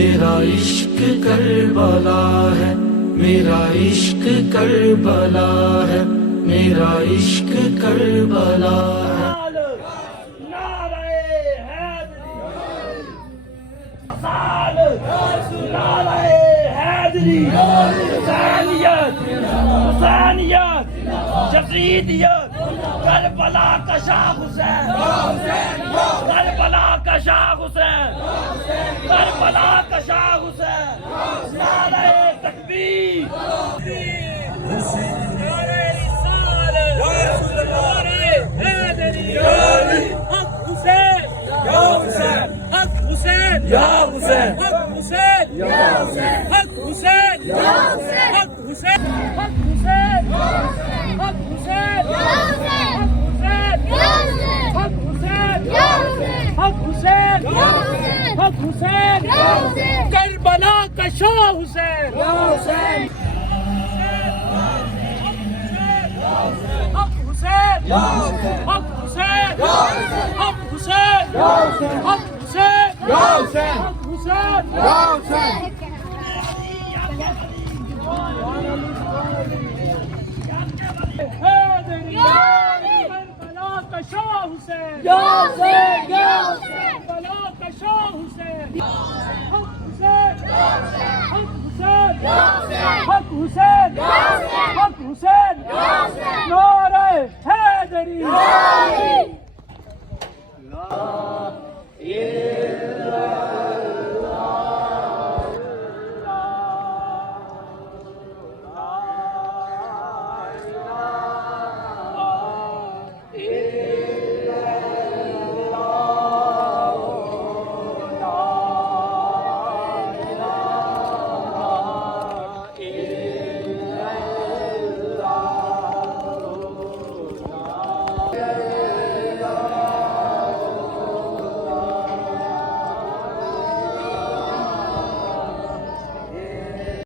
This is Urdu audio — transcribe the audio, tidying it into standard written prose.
میرا عشق کربلا ہے، میرا عشق کربلا ہے، میرا عشق کربلا ہے۔ حسینیت، یزیدیت، کربلا کا شاہ حسین، کربلا کا شاہ حسین، کربلا کا شاہ حسین، نعرہ تکبیر، نعرہ رسالت، نعرہ حیدری، حق حسین، یا حسین، حق حسین، یا حسین، حق حسین، یا حسین، حق حسین، یا حسین، حق حسین، حق حسین، حق حسین، حق حسین، حق حسین، حق حسین، کربلا کا شاہ حسین، حق حسین، حق حسین، حق حسین، حق حسین، حق حسین، کربلا کا شاہ حسین، کربلا کا شاہ حسین، حق حسین، حق حسین، حق حسین، حق حسین، نعرہ حیدری،